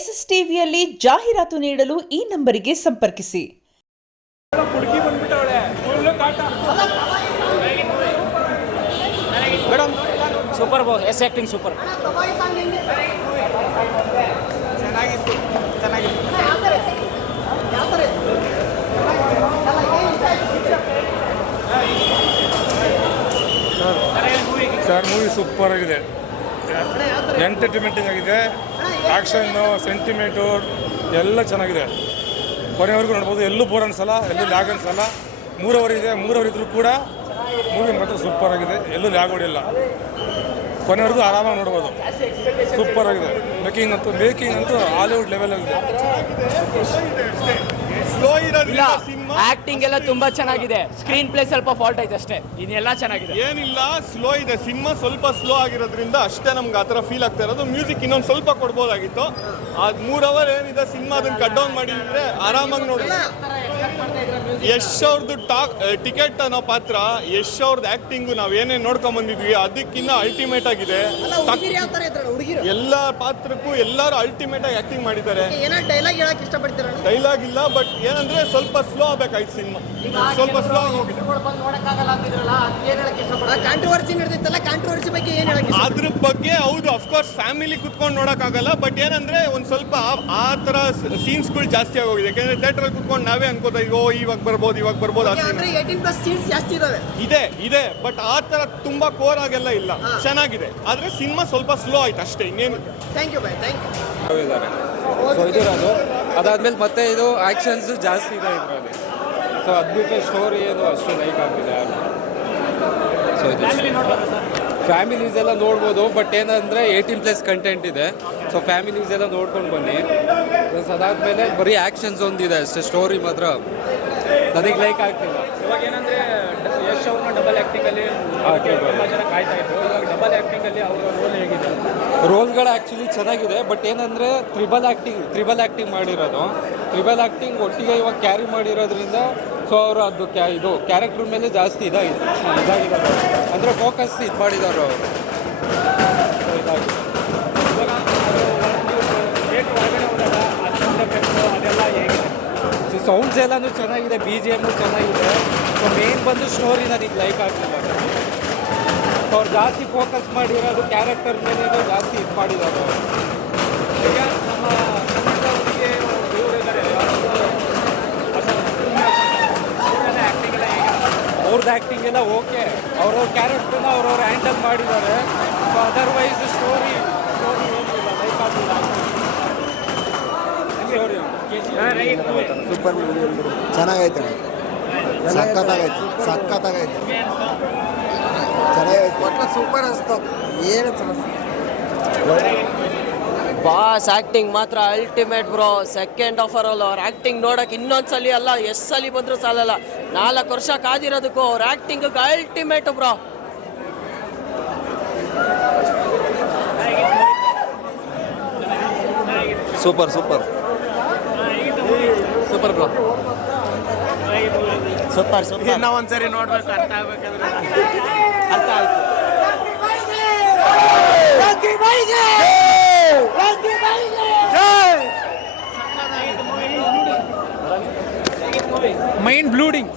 SSTVಯಲ್ಲಿ ಜಾಹೀರಾತು ನೀಡಲು ಈ ನಂಬರಿಗೆ ಸಂಪರ್ಕಿಸಿ. Super boss yes acting super. Sir movie super ಆಗಿದೆ, ಎಂಟರ್ಟೈನ್ಮೆಂಟಿಂಗ್ ಆಗಿದೆ, ಆ್ಯಕ್ಷನ್ನು ಸೆಂಟಿಮೆಂಟು ಎಲ್ಲ ಚೆನ್ನಾಗಿದೆ. ಕೊನೆವರೆಗೂ ನೋಡ್ಬೋದು, ಎಲ್ಲೂ ಬೋರ್ ಅನ್ಸಲ್ಲ, ಎಲ್ಲೂ ಲ್ಯಾಗ್ ಅನ್ಸಲ್ಲ. 3 ಅವರ್ ಇದೆ, 3 ಅವರ್ ಇದ್ರೂ ಕೂಡ ಮೂವಿ ಮಾತ್ರ ಸೂಪರ್ ಆಗಿದೆ, ಎಲ್ಲೂ ಲ್ಯಾಗ್ ಹೊಡಿಲ್ಲ. ಕೊನೆವರೆಗೂ ಆರಾಮಾಗಿ ನೋಡ್ಬೋದು, ಸೂಪರ್ ಆಗಿದೆ. ಮೇಕಿಂಗ್ ಅಂತೂ ಹಾಲಿವುಡ್ ಲೆವೆಲ್ ಆಗಿದೆ. ಸ್ಲೋ ಇರೋದಿಲ್ಲ, ಆಕ್ಟಿಂಗ್ ಎಲ್ಲ ತುಂಬಾ ಚೆನ್ನಾಗಿದೆ, ಸ್ಕ್ರೀನ್ ಪ್ಲೇ ಸ್ವಲ್ಪ ಫಾಲ್ಟ್ ಐತೆ ಅಷ್ಟೇ, ಇನ್ನೆಲ್ಲ ಚೆನ್ನಾಗಿದೆ. ಏನಿಲ್ಲ, ಸ್ಲೋ ಇದೆ. ಸಿನಿಮಾ ಸ್ವಲ್ಪ ಸ್ಲೋ ಆಗಿರೋದ್ರಿಂದ ಅಷ್ಟೇ ನಮ್ಗೆ ಆ ಥರ ಫೀಲ್ ಆಗ್ತಾ ಇರೋದು. ಮ್ಯೂಸಿಕ್ ಇನ್ನೊಂದು ಸ್ವಲ್ಪ ಕೊಡ್ಬೋದಾಗಿತ್ತು. ಅದು 3 ಅವರ್ ಏನಿದೆ ಸಿನಿಮಾ, ಅದನ್ನ ಕಟ್ ಡೌನ್ ಮಾಡಿದ್ರೆ ಆರಾಮಾಗಿ ನೋಡ್ಬೋದು. ಯಶ್ ಅವ್ರದ್ದು ಟಿಕೆಟ್ ಅನ್ನೋ ಪಾತ್ರ, ಯಶ್ ಅವ್ರದ್ದು ಆಕ್ಟಿಂಗು ನಾವು ಏನೇನು ನೋಡ್ಕೊಂಡ್ ಬಂದಿದ್ವಿ ಅದಕ್ಕಿಂತ ಅಲ್ಟಿಮೇಟ್ ಆಗಿದೆ. ಎಲ್ಲ ಪಾತ್ರಕ್ಕೂ ಎಲ್ಲರೂ ಅಲ್ಟಿಮೇಟ್ ಆಗಿ ಆಕ್ಟಿಂಗ್ ಮಾಡಿದ್ದಾರೆ. ಡೈಲಾಗ್ ಇಲ್ಲ, ಬಟ್ ಏನಂದ್ರೆ ಸ್ವಲ್ಪ ಸ್ಲೋ ಆಗ್ಬೇಕಾಯ್ತು ಸಿನಿಮಾ, ಸ್ವಲ್ಪ ಸ್ಲೋ ಆಗಿ ಹೋಗಿದೆ. ಅದ್ರ ಬಗ್ಗೆ ಹೌದು, ಅಫ್ಕೋರ್ಸ್ ಫ್ಯಾಮಿಲಿ ಕುತ್ಕೊಂಡು ನೋಡೋಕ್ಕಾಗಲ್ಲ. ಬಟ್ ಏನಂದ್ರೆ ಒಂದು ಸ್ವಲ್ಪ ಆ ಥರ ಸೀನ್ಸ್ಗಳು ಜಾಸ್ತಿ ಆಗೋಗಿದೆ. ಯಾಕಂದ್ರೆ ಥಿಯೇಟ್ರಲ್ಲಿ ಕುತ್ಕೊಂಡು ನಾವೇ ಅನ್ಕೋತಾ ಇವಾಗ ಬರ್ಬೋದು ಆ ಇದೆ. ಬಟ್ ಆ ಥರ ತುಂಬಾ ಕೋರ್ ಆಗೆಲ್ಲ ಇಲ್ಲ, ಚೆನ್ನಾಗಿದೆ. ಆದ್ರೆ ಸಿನಿಮಾ ಸ್ವಲ್ಪ ಸ್ಲೋ ಆಯ್ತು ಅಷ್ಟೇ, ಇನ್ನೇನು. Thank you. ಸೊ ಇದಿರೋದು ಅದಾದ್ಮೇಲೆ ಮತ್ತೆ ಇದು ಆ್ಯಕ್ಷನ್ಸ್ ಜಾಸ್ತಿ ಇದೆ ಇದರಲ್ಲಿ. ಸೊ ಅದು ಬಿಟ್ಟರೆ ಸ್ಟೋರಿ ಏನು ಅಷ್ಟು ಲೈಕ್ ಆಗಿದೆ. ಸೊ ಇದು ಫ್ಯಾಮಿಲೀಸ್ ಎಲ್ಲ ನೋಡ್ಬೋದು, ಬಟ್ ಏನಂದರೆ 18+ ಕಂಟೆಂಟ್ ಇದೆ. ಸೊ ಫ್ಯಾಮಿಲೀಸ್ ಎಲ್ಲ ನೋಡ್ಕೊಂಡು ಬನ್ನಿ. ಪ್ಲಸ್ ಅದಾದಮೇಲೆ ಬರೀ ಆ್ಯಕ್ಷನ್ಸ್ ಒಂದಿದೆ ಅಷ್ಟೇ, ಸ್ಟೋರಿ ಮಾತ್ರ ನನಗೆ ಲೈಕ್ ಆಗ್ತಿಲ್ಲ. ಇವಾಗ ಏನಂದ್ರೆ ಯಶ್ ಅವ್ರನ್ನ ಡಬಲ್ ಆಕ್ಟಿಂಗಲ್ಲಿ ತುಂಬ ಜನ ಕಾಯ್ತಾ ಇದ್ರು. ಇವಾಗ ಡಬಲ್ ಆಕ್ಟಿಂಗಲ್ಲಿ ಅವರ ರೋಲ್ ಹೇಗಿದೆ? ರೋಲ್ಗಳು ಆ್ಯಕ್ಚುಲಿ ಚೆನ್ನಾಗಿದೆ, ಬಟ್ ಏನಂದರೆ ತ್ರಿಬಲ್ ಆ್ಯಕ್ಟಿಂಗ್ ಮಾಡಿರೋದು. ತ್ರಿಬಲ್ ಆ್ಯಕ್ಟಿಂಗ್ ಒಟ್ಟಿಗೆ ಇವಾಗ ಕ್ಯಾರಿ ಮಾಡಿರೋದ್ರಿಂದ ಸೊ ಅವರು ಅದು ಇದು ಕ್ಯಾರೆಕ್ಟ್ರ್ ಮೇಲೆ ಜಾಸ್ತಿ ಇದಾಗಿದ್ದಾರೆ, ಅಂದರೆ ಫೋಕಸ್ ಇದು ಮಾಡಿದ್ದಾರೆ ಅವರು. ಇದಾಗಿದೆ. ಅದೆಲ್ಲ ಹೇಗಿದೆ? ಸೌಂಡ್ಸ್ ಎಲ್ಲನೂ ಚೆನ್ನಾಗಿದೆ, BGM ಚೆನ್ನಾಗಿದೆ. ಸೊ ಮೇನ್ ಬಂದು ಸ್ಟೋರಿ ನನಗೆ ಲೈಕ್ ಆಗಲಿಲ್ಲ. ಅವ್ರು ಜಾಸ್ತಿ ಫೋಕಸ್ ಮಾಡಿರೋದು ಕ್ಯಾರೆಕ್ಟರ್ ಮೇಲೆ ಜಾಸ್ತಿ ಇದು ಮಾಡಿದ್ದಾರೆ. ಈಗ ನಮ್ಮ ಕನ್ನಡದವರಿಗೆ ಇವರು ಇದ್ದಾರೆ, ಆ್ಯಕ್ಟಿಂಗ್ ಎಲ್ಲ ಹೇಗೆ? ಅವ್ರದ್ದು ಆ್ಯಕ್ಟಿಂಗ್ ಎಲ್ಲ ಓಕೆ, ಅವ್ರವ್ರ ಕ್ಯಾರೆಕ್ಟರ್ನ ಅವ್ರವ್ರು ಹ್ಯಾಂಡಲ್ ಮಾಡಿದ್ದಾರೆ. ಸೊ ಅದರ್ವೈಸ್ ಸ್ಟೋರಿ ಏನಿಲ್ಲ, ಲೈಕ್ ಆಗಲಿಲ್ಲ. ಸೂಪರ್ ಚೆನ್ನಾಗೈತೆ, ಸಖತ್ತಾಗೈತೆ ಚೆನ್ನಾಗೈತೆ, ಒಟ್ಟು ಸೂಪರ್ ಅನಿಸ್ತು. ಏನು ಸಮಸ್ಯೆ? ಬಾಸ್ ಆ್ಯಕ್ಟಿಂಗ್ ಮಾತ್ರ ಅಲ್ಟಿಮೇಟ್ ಬ್ರೋ. ಸೆಕೆಂಡ್ ಆಫರಲ್ಲಿ ಅವ್ರ ಆ್ಯಕ್ಟಿಂಗ್ ನೋಡೋಕೆ ಇನ್ನೊಂದ್ಸಲಿ ಅಲ್ಲ, ಎಷ್ಟು ಸಲ ಬಂದರೂ ಸಾಲಲ್ಲ. 4 ವರ್ಷ ಕಾದಿರೋದಕ್ಕೂ ಅವ್ರ ಆ್ಯಕ್ಟಿಂಗಿಗೆ ultimate bro. Super bro, super ಇನ್ನೂ ಒಂದ್ಸರಿ ನೋಡ್ಬೇಕು, ಅರ್ಥ ಆಗ್ಬೇಕಂದ್ರೆ ಅರ್ಥ ಆಯ್ತು. Mind blowing.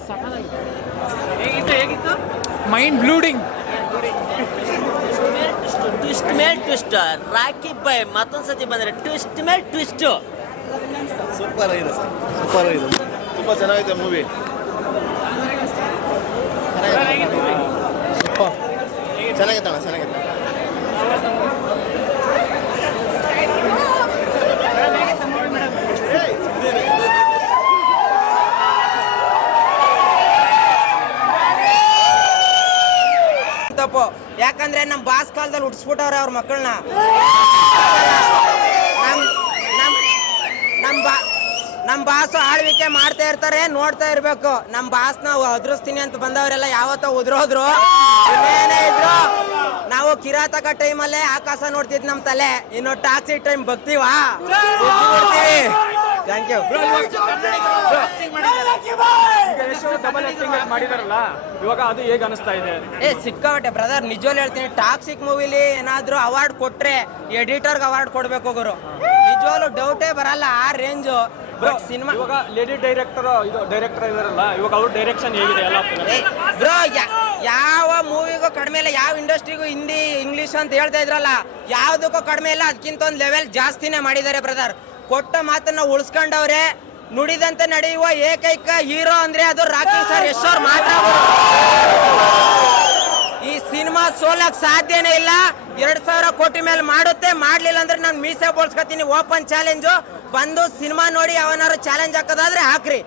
ಟ್ವಿಸ್ಟ್ ಮೇಲೆ ಟ್ವಿಸ್ಟ್, ರಾಕಿ ಬೈ ಮತ್ತೊಂದ್ಸತಿ ಬಂದರೆ ಟ್ವಿಸ್ಟ್ ಮೇಲೆ ಟ್ವಿಸ್ಟ್. ಸೂಪರ್ ಆಗಿದೆ ಸರ್, ತುಂಬ ಚೆನ್ನಾಗಿದೆ ಮೂವಿ. ಚೆನ್ನಾಗಿದೆ. ತಪ್ಪು, ಯಾಕಂದ್ರೆ ನಮ್ಮ ಬಾಸ್ ಕಾಲದಲ್ಲಿ ಹುಟ್ಟಿಸ್ಬಿಟ್ಟವ್ರೆ ಅವ್ರ ಮಕ್ಕಳನ್ನ. ನಮ್ಮ ಬಾಸು ಆಳ್ವಿಕೆ ಮಾಡ್ತಾ ಇರ್ತಾರೆ, ನೋಡ್ತಾ ಇರ್ಬೇಕು. ನಮ್ಮ ಬಾಸ್ ನಾವು ಅದ್ರಸ್ತೀನಿ ಅಂತ ಬಂದವರೆಲ್ಲ ಯಾವತ್ತೋ ಉದ್ರೋದ್ರು. ಏನೇ ಇದ್ರು ನಾವು ಕಿರಾತಕ ಟೈಮಲ್ಲೇ ಆಕಾಶ ನೋಡ್ತಿದ್ ನಮ್ಮ ತಲೆ. ಇನ್ನು ಟಾಕ್ಸಿ ಟೈಮ್ ಬಗ್ತೀವಾ? Thank you. ಮಾಡಿದಾರಲ್ಲ, ಇವಾಗ ಅದು ಹೇಗೆ ಅನಿಸ್ತಾ ಇದೆ? ಸಿಕ್ಕಾಬಟ್ಟೆ ಬ್ರದರ್, ನಿಜವಾಗ್ಲೂ ಹೇಳ್ತೀನಿ. ಟಾಕ್ಸಿಕ್ ಮೂವಿಲಿ ಏನಾದ್ರು ಅವಾರ್ಡ್ ಕೊಟ್ರೆ ಎಡಿಟರ್ಗೆ ಅವಾರ್ಡ್ ಕೊಡ್ಬೇಕು ಗುರು. ನಿಜವಾಗ್ಲೂ ನಿಜವಾಗ್ಲೂ ಡೌಟೇ ಬರಲ್ಲ ಆ ರೇಂಜು ಸಿನಿಮಾ. ಇವಾಗ ಲೇಡಿ ಡೈರೆಕ್ಟರ್ ಇದಾರಲ್ಲ, ಇವಾಗ ಅವ್ರ ಡೈರೆಕ್ಷನ್ ಹೇಗಿದೆ ಎಲ್ಲ ಬ್ರೋ ಯಾವ ಮೂವಿಗೂ ಕಡಿಮೆ ಇಲ್ಲ, ಯಾವ ಇಂಡಸ್ಟ್ರಿಗೂ ಹಿಂದಿ ಇಂಗ್ಲಿಷ್ ಅಂತ ಹೇಳ್ತಾ ಇದ್ರಲ್ಲ, ಯಾವ್ದಕ್ಕೂ ಕಡಿಮೆ ಇಲ್ಲ. ಅದಕ್ಕಿಂತ ಒಂದು ಲೆವೆಲ್ ಜಾಸ್ತಿನೇ ಮಾಡಿದ್ದಾರೆ ಬ್ರದರ್. ಕೊಟ್ಟ ಮಾತನ್ನ ಉಳಿಸ್ಕೊಂಡವ್ರೆ. ನುಡಿದಂತೆ ನಡೆಯುವ ಏಕೈಕ ಹೀರೋ ಅಂದ್ರೆ ಅದು ರಾಕಿ ಸರ್, ಯಶ್ ಅವ್ರು ಮಾತ್ರ. ಈ ಸಿನಿಮಾ ಸೋಲಕ್ ಸಾಧ್ಯನೇ ಇಲ್ಲ. 2,000 ಕೋಟಿ ಮೇಲೆ ಮಾಡುತ್ತೆ. ಮಾಡ್ಲಿಲ್ಲ ಅಂದ್ರೆ ನಾನು ಮೀಸೆ ಬೋಳ್ಸ್ಕೊತೀನಿ. Open challenge. ಬಂದು ಸಿನಿಮಾ ನೋಡಿ ಅವನಾರು ಚಾಲೆಂಜ್ ಹಾಕೋದಾದ್ರೆ ಹಾಕ್ರಿ.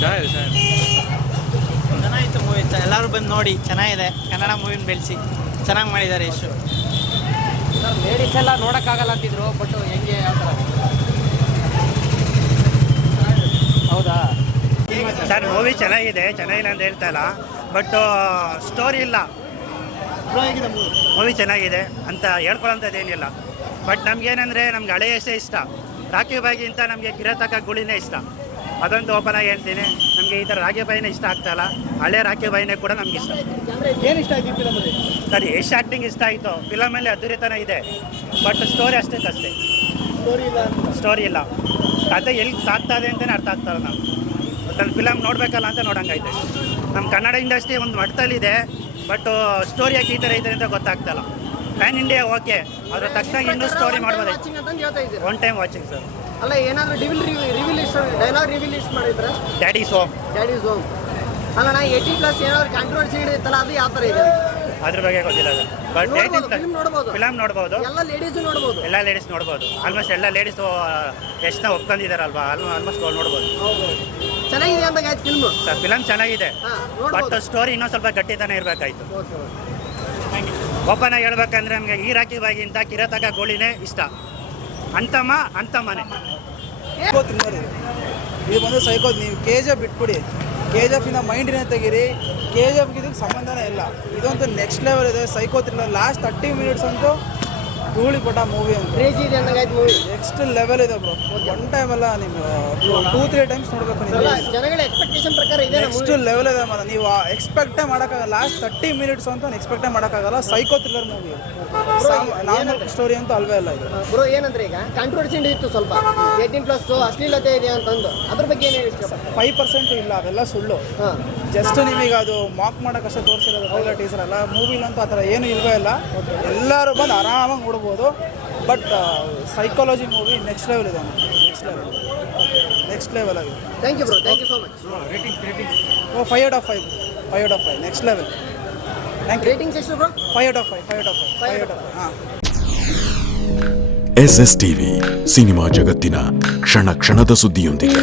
ಚೆನ್ನಾಗಿತ್ತು ಮೂವಿ. ಎಲ್ಲರೂ ಬಂದು ನೋಡಿ, ಚೆನ್ನಾಗಿದೆ. ಕನ್ನಡ ಮೂವಿನ ಬೆಳೆಸಿ ಚೆನ್ನಾಗಿ ಮಾಡಿದ್ದಾರೆ ಯಶ್. ಸರ್ ಲೇಡೀಸ್ ಎಲ್ಲ ನೋಡೋಕ್ಕಾಗಲ್ಲ ಅಂತಿದ್ರು, ಬಟ್ ಹೆಂಗೆ ಯಾವ ಥರ? ಹೌದಾ ಸರ್ ಮೂವಿ ಚೆನ್ನಾಗಿದೆ, ಚೆನ್ನಾಗಿಲ್ಲ ಅಂತ ಹೇಳ್ತಾ ಇಲ್ಲ, ಬಟ್ ಸ್ಟೋರಿ ಇಲ್ಲ. ಮೂವಿ ಚೆನ್ನಾಗಿದೆ ಅಂತ ಹೇಳ್ಕೊಳ್ಳೋಂಥದ್ದೇನಿಲ್ಲ. ಬಟ್ ನಮಗೇನೆಂದರೆ ನಮ್ಗೆ ಹಳೆಯಷ್ಟೇ ಇಷ್ಟ. ರಾಕಿ ಬಾಯಿಗಿಂತ ನಮಗೆ ಕಿರಾತಕ ಗುಳಿನೇ ಇಷ್ಟ. ಅದೊಂದು ಓಪನ್ ಆಗಿ ಹೇಳ್ತೀನಿ, ನಮಗೆ ಈ ಥರ ರಾಕಿ ಬಾಯಿನೇ ಇಷ್ಟ ಆಗ್ತಾಯಿಲ್ಲ. ಹಳೆ ರಾಕಿ ಬಾಯಿನೇ ಕೂಡ ನಮ್ಗೆ ಇಷ್ಟ. ಸರಿ, ಯಶ್ ಆ್ಯಕ್ಟಿಂಗ್ ಇಷ್ಟ ಆಯಿತು. ಫಿಲಮಲ್ಲಿ ಅದ್ದೂರಿತನ ಇದೆ, ಬಟ್ ಸ್ಟೋರಿ ಅಷ್ಟೇ. ಸ್ಟೋರಿ ಇಲ್ಲ. ಕತೆ ಎಲ್ಲಿ ಸಾಕ್ತಾ ಇದೆ ಅಂತಲೇ ಅರ್ಥ ಆಗ್ತಾಯಿಲ್ಲ. ನಾವು ಒಟ್ಟಲ್ಲಿ ಫಿಲಮ್ ನೋಡಬೇಕಲ್ಲ ಅಂತ ನೋಡೋಂಗೈತೆ. ನಮ್ಮ ಕನ್ನಡ ಇಂಡಸ್ಟ್ರಿ ಒಂದು ಮಟ್ಟದಲ್ಲಿದೆ, ಬಟ್ ಸ್ಟೋರಿ ಯಾಕೆ ಈ ಥರ ಇದೆ ಅಂತ ಗೊತ್ತಾಗ್ತಾಯಿಲ್ಲ. ಪ್ಯಾನ್ ಇಂಡಿಯಾ ಓಕೆ, ಅದ್ರ ತಕ್ಕನಾಗಿ ಇನ್ನೂ ಸ್ಟೋರಿ ಮಾಡ್ಬೋದು. One time watching sir. ಅಲ್ಲ, ಏನಾದರೂ ಡೈಲಾಗ್ ರಿವೀಲ್ ಮಾಡಿದ್ರೆ ಡ್ಯಾಡಿ ಸೋಮ್ ಅಲ್ಲ, ನಾ 18+ ಏನಾದ್ರು ಕಾಂಟ್ರವರ್ಸಿ ಹಿಡಿಯುತ್ತಲ್ಲ, ಅದು ಯಾವ ಥರ ಇದೆ ಅದ್ರ ಬಗ್ಗೆ ಗೊತ್ತಿಲ್ಲ ಸರ್. ಬಟ್ ಫಿಲಮ್ ನೋಡ್ಬೋದು. ಎಲ್ಲ ಲೇಡೀಸು ನೋಡ್ಬೋದು. ಎಲ್ಲ ಲೇಡೀಸ್ ನೋಡ್ಬೋದು. ಆಲ್ಮೋಸ್ಟ್ ಎಲ್ಲ ಲೇಡೀಸು ಎಷ್ಟನ್ನ ಒಪ್ಕೊಂಡಿದ್ದಾರಲ್ವಾ, ಆಲ್ಮೋಸ್ಟ್ ನೋಡ್ಬೋದು. ಚೆನ್ನಾಗಿದೆ ಅಂತ ಆಯ್ತು ಫಿಲ್ಮ್. ಸರ್ ಫಿಲಮ್ ಚೆನ್ನಾಗಿದೆ, ಬಟ್ ಸ್ಟೋರಿ ಇನ್ನೂ ಸ್ವಲ್ಪ ಗಟ್ಟಿತನ ಇರಬೇಕಾಯ್ತು. ಓಪನ್ ಆಗಿ ಹೇಳ್ಬೇಕಂದ್ರೆ ನಮಗೆ ಈ ರಾಕಿ ಬಾಗಿಂತ ಕಿರಾತಕ ಗೋಳಿನೇ ಇಷ್ಟ. ಅಂತಮ್ಮನೆ ಇದು ಬಂದು ಸೈಕೋದ್. ನೀವು KGF ಬಿಟ್ಬಿಡಿ, KGF ಇಂದ ಮೈಂಡಿನ ತೆಗೀರಿ. KGF ಇದಕ್ಕೆ ಸಂಬಂಧನೇ ಇಲ್ಲ. ಇದಂತೂ ನೆಕ್ಸ್ಟ್ ಲೆವೆಲ್ ಇದೆ. ಸೈಕೋ ಥ್ರಿಲ್ಲರ್ ಲಾಸ್ಟ್ 30 ಮಿನಿಟ್ಸ್ ಅಂತೂ ಧೂಳಿ ಪಟ ಮೂವಿ ಅಂತ ಕ್ರೇಜಿ ಇದೆ ಅಂದಾಗಾಯ್ತು ಮೂವಿ. ನೆಕ್ಸ್ಟ್ ಲೆವೆಲ್ ಇದೆ ಬ್ರೋ. ಒನ್ ಟೈಮ್ ಅಲ್ಲ, ನೀವು 2-3 ಟೈಮ್ಸ್ ನೋಡ್ಬೇಕು. ನೀವು ಜನಗಳ ಎಕ್ಸ್ಪೆಕ್ಟೇಷನ್ ಪ್ರಕಾರ ಇದೆ. ನೆಕ್ಸ್ಟ್ ಲೆವೆಲ್ ಇದೆ ಮಾತ್ರ. ನೀವು ಎಕ್ಸ್ಪೆಕ್ಟೇ ಮಾಡೋಕ್ಕಾಗಲ್ಲ. ಲಾಸ್ಟ್ 30 ಮಿನಿಟ್ಸ್ ಅಂತ ಎಕ್ಸ್ಪೆಕ್ಟೇ ಮಾಡೋಕ್ಕಾಗಲ್ಲ. Psycho thriller movie, normal story ಅಂತೂ ಅಲ್ವೇ ಇಲ್ಲ ಇದು. ಬ್ರೋ ಏನಂದ್ರೆ ಈಗ ಕಾಂಟ್ರವರ್ಸಿ ಇತ್ತು ಸ್ವಲ್ಪ, 18+ ಅಶ್ಲೀಲತೆ ಇದೆ ಅಂತಂದು, ಅದ್ರ ಬಗ್ಗೆ ಏನು ಇಷ್ಟ? 5% ಇಲ್ಲ, ಅದೆಲ್ಲ ಸುಳ್ಳು. ಜಸ್ಟ್ ನಿಮಗೆ ಅದು ಮಾಕ್ ಮಾಡೋಕ್ಕಷ್ಟೇ ತೋರಿಸಿರೋದು ಟ್ರೈಲರ್ ಟೀಸರ್ ಅಲ್ಲ. ಮೂವಿಲಂತೂ ಆ ಥರ ಏನೂ ಇಲ್ವೇ ಇಲ್ಲ. ಎಲ್ಲರೂ ಬಂದು ಆರಾಮಾಗಿ ನೋಡ್ಬೋದು. But psychology movie next level ಇದೆ. ನೆಕ್ಸ್ಟ್ ಲೆವೆಲ್ ಆಗಿದೆ. Thank you bro, thank you so much. ಓ 5/5 next level. Thank you. Ratings ಎಷ್ಟು ಬ್ರೋ? 5/5 ಹಾಂ. SSTV ಸಿನಿಮಾ ಜಗತ್ತಿನ ಕ್ಷಣ ಕ್ಷಣದ ಸುದ್ದಿಯೊಂದಿಗೆ.